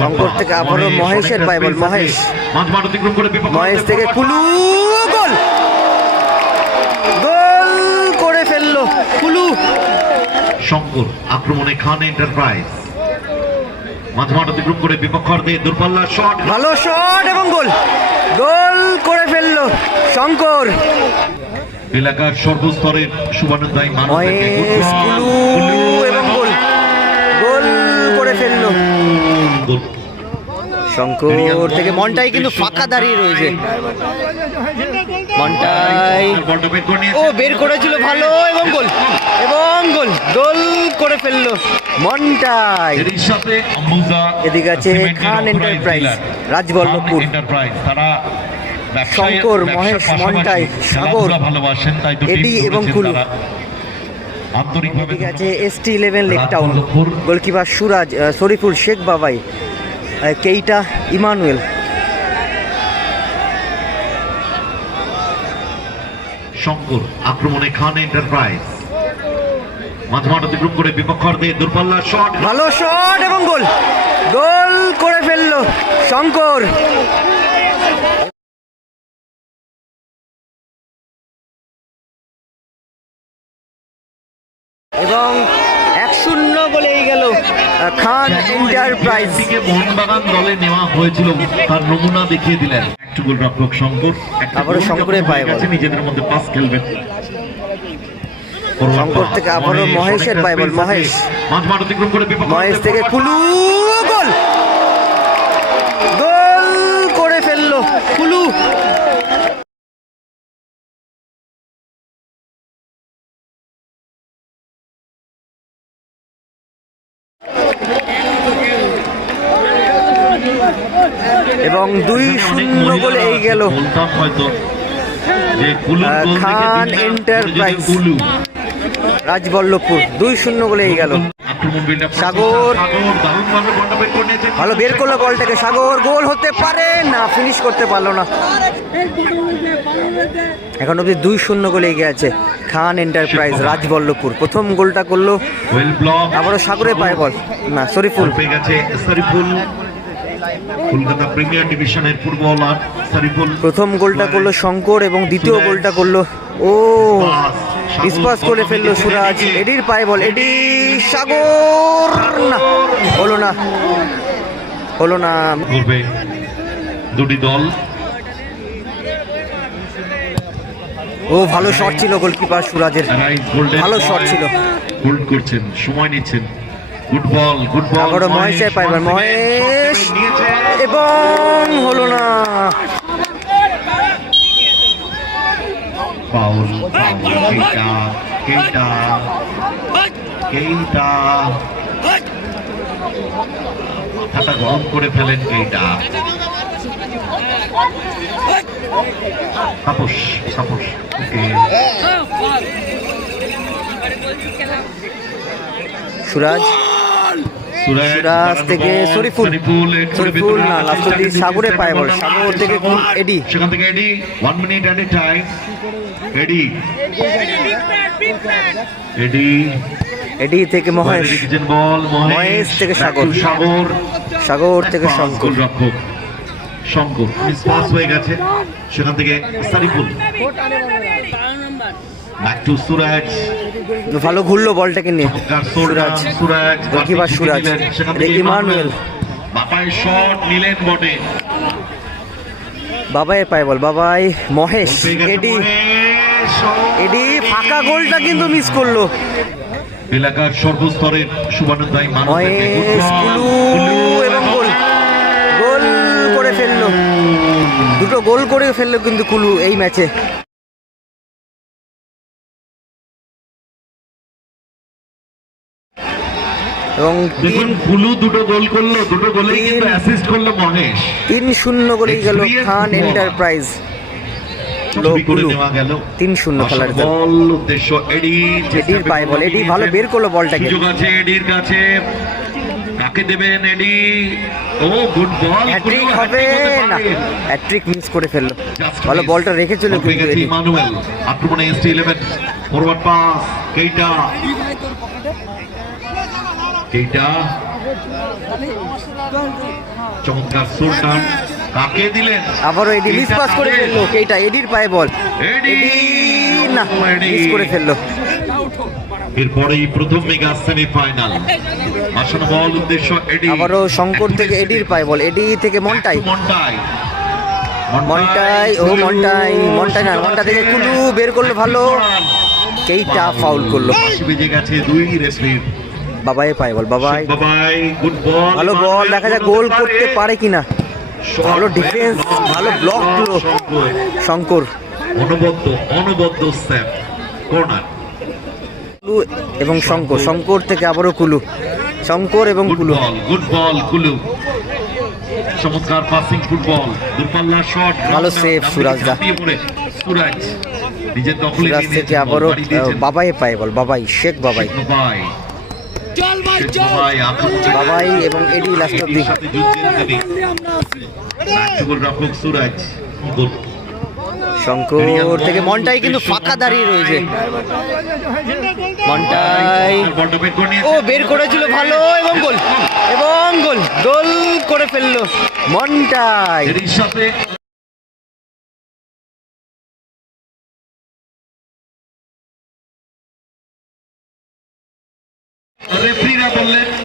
শঙ্কর থেকে আবারও মহেশের বাইবল, মহেশ। মহেশ থেকে কুলু গোল। গোল। করে ফেলল কুলু। শঙ্কর আক্রমণে খান এন্টারপ্রাইজ। মাঝমাঠ অতিক্রম করে বিপক্ষার্থে দূরপাল্লা শট। ভালো শট এবং গোল। গোল করে ফেলল শঙ্কর। এলাকার সর্বস্তরের শুভানুদ্দায়ী মানুষদেরকে শঙ্কর থেকে মনটাই কিন্তু ফাঁকা দাঁড়িয়ে রয়েছে। মনটাই ও বের করেছিল ভালো এবং গোল এবং গোল গোল করে ফেলল মনটাই। এদিকে আছে খান এন্টারপ্রাইজ, রাজবল্লভপুর। তারা শঙ্কর, মহেশ, মনটাই সাগর, এডি এবং কুলু। ঠিক আছে S T eleven Lake Town. Goalkeeper Suraj Shariful Sheikh Babai Keita? Emmanuel. Shankar আক্রমণে খান এন্টারপ্রাইজ। মাঝমাঠ অতিক্রম করে বিপক্ষার্থে দূরপাল্লা শট। ভালো শট এবং গোল। গোল করে ফেলল শঙ্কর। এবং এক শূন্য বলেই গেল খান এন্টারপ্রাইজ থেকে মোহনবাগান দলে নেওয়া হয়েছিল তার নমুনা দেখিয়ে দিলেন। একটু গোল রক্ষক শঙ্কর আবার আবারও পায় শঙ্করের পায়ে বল। নিজেদের মধ্যে পাস খেলবেন শঙ্কর থেকে আবারও মহেশের পায়ে বল, মহেশ। মাঝমাঠ অতিক্রম করে মহেশ থেকে কুলু গোল করে ফেলল কুলু এবং দুই শূন্য গোলে এই গেল। খান এন্টারপ্রাইজ। রাজবল্লভপুর দুই শূন্য গোলে এই গেল। সাগর। ভালো বের করল বলটাকে সাগর গোল হতে পারে না ফিনিশ করতে পারল না। এখন অব্দি দুই শূন্য গোলে এগিয়ে আছে খান এন্টারপ্রাইজ রাজবল্লভপুর। প্রথম গোলটা করল। আবারও সাগরে পায় বল। না শরীফুল। ফুল পেয়ে গেছে সরিফুল কলকাতা প্রিমিয়ার ডিভিশনের ফুটবলার সরিফুল প্রথম গোলটা করল শঙ্কর এবং দ্বিতীয় গোলটা করল ও ডিসপাস করে ফেলল সুরাজ। এডির পায়ে বল এডি সাগর। না হলো না হলো না। করবে দুটি দল। ও ভালো শট ছিল গোলকিপার সুরাজের। ভালো শট ছিল। হোল্ড করছেন সময় নিচ্ছেন। গুড বল গুড বল আবারও মহেশের পায়ে মহেশ এবং হলো না। পাউল পাউল কেইটা কেইটা কেইটা মাথাটা গরম করে ফেলেন কেইটা তাপস তাপস ওকে। সুরাজ সুরাজ থেকে শরীফুল শরীফুল না লাস্ট অব্দি সাগরে পায় বল। সাগর থেকে কোন এডি? সেখান থেকে Eddie one minute at a time Eddie. Eddie. Eddie থেকে মহেশ। বল মহেশ থেকে সাগর। সাগর সাগর থেকে শঙ্কর। রক্ষক শঙ্কর মিস পাস হয়ে গেছে। সেখান থেকে সারিফুল। ভালো ঘুরলো বলটাকে নিয়ে। সুরাজ সুরাজ ইমানুয়েল। শট নিলেন বটে। বাবাই পায় বল। বাবাই মহেশ এডি। এডি ফাঁকা গোলটা কিন্তু মিস করল। এলাকার সর্বস্তরের কুলু এবং গোল। গোল করে ফেলল। দুটো গোল করে ফেলল কিন্তু কুলু এই ম্যাচে এবং দেখুন কুলু দুটো গোল করল দুটো গোলে কিন্তু অ্যাসিস্ট করল মহেশ। তিন শূন্য গোলেই গেল খান এন্টারপ্রাইজ তিন শূন্য খেলার বল উদ্দেশ্য এডি এডির পায়ে বল এডি ভালো বের করল বলটাকে। সুযোগ আছে এডির কাছে। কাকে দেবেন এডি? ও গুড বল হ্যাট্রিক হবে না। হ্যাট্রিক মিস করে ফেলল। ভালো বলটা কিন্তু এডি। ইমানুয়েল। আক্রমণে ST eleven forward pass Keita? Keita চমৎকার সুলতান। কাকে দিলেন? আবারও এডি মিস পাস করে ফেলল। কেইটা এডির পায়ে বল। এডি। না মিস করে ফেলল। এরপরেই প্রথম মেগা সেমিফাইনাল। আসন্ন বল উদ্দেশ্য এডি। আবারও শঙ্কর থেকে এডির পায়ে বল। এডি থেকে মন্টাই। মন্টাই। মন্টাই ও মন্টাই মন্টাই না মন্টা থেকে কুলু বের করল ভালো। কেইটা ফাউল করল। বাঁশি বেজে গেছে দুই রেফারির বাবাই পায় বল বাবাই। বাবাই গুড বল ভালো বল দেখা যাক গোল করতে পারে কিনা। ভালো ডিফেন্স ভালো ব্লকগুলো শঙ্কর। অনবদ্য অনবদ্য স্যাপ কর্নার কুলু এবং শঙ্কর। শঙ্কর। থেকে আবারও কুলু। শঙ্কর এবং কুলু। গুড বল কুলু। চমৎকার পাসিং ফুটবল দূরপাল্লা শট ভালো save সুরাজ দা। সুরাজ। নিজের দখলে সিরাজ নিয়ে থেকে আবারও। বাবাই পায় বল বাবাই। শেখ বাবাই। বাবাই এবং এডি লাস্ট অব্দি শঙ্কর থেকে মন্টাই কিন্তু ফাঁকা দাঁড়িয়ে রয়েছে। মন্টাই ও বের করেছিল ভালো এবং গোল। এবং গোল। গোল করে ফেলল মন্টাই। সাথে বললেন